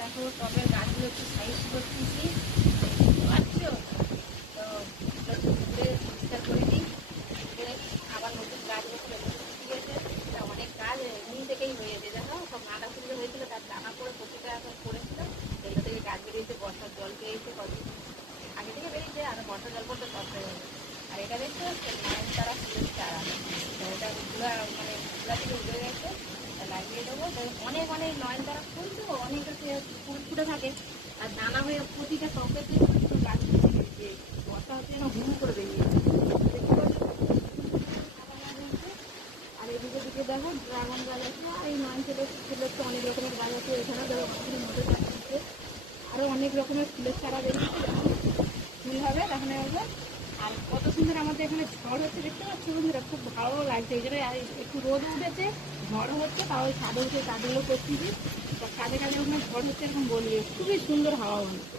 দেখো টবের গাছগুলো একটু সাইজ করতেছি, পাচ্ছো তো ঘুরে পরিষ্কার করে দিই, আবার নতুন গাছ বসে ঠিক আছে। অনেক কাজ এমনি থেকেই হয়েছে, দেখো সব মাথা ফুলে হয়েছিল, তার দানা করে প্রতিটা এখন করেছিল, এগুলো থেকে গাছ বেরিয়েছে, বর্ষার জল পেয়েছে কদিন আগে থেকে বেরিয়েছে, আর বর্ষার জল পড়তে কষ্ট হয়ে যাবে। আর এটা দেখতে হচ্ছে নয়নতারা ফুলের চারা, এটা গুলা মানে গুলা থেকে উঠে গেছে, লাগিয়ে দেবো। অনেক অনেক নয়নতারা ফুল তো অনেক ফুল ফুটে থাকে, আর দানা হয়ে প্রতিটা টপের যে ছোটো ছোটো গাছ যে বর্ষা হচ্ছে যেন হুম করে বেরিয়েছে। আর এদিকে দিকে দেখো ড্রাগন গাছ আছে, আর এই নয়নতারা ফুলের তো অনেক রকমের গাছ আছে, এখানে দেখো মধ্যে আছে, আরও অনেক রকমের ফুলের চারা বেরিয়েছে, ফুল হবে তখন হবে। আর কত সুন্দর আমাদের এখানে ঝড় হচ্ছে, দেখতে পাচ্ছি বন্ধুরা, খুব ভালো লাগছে। এই জন্য একটু রোদ উঠেছে, ঝড় হচ্ছে, তাও ছাদে উঠে কাজগুলো করতেছি, কাজে কাজে ওখানে ঝড় হচ্ছে, এরকম বললি খুবই সুন্দর হাওয়া হচ্ছে।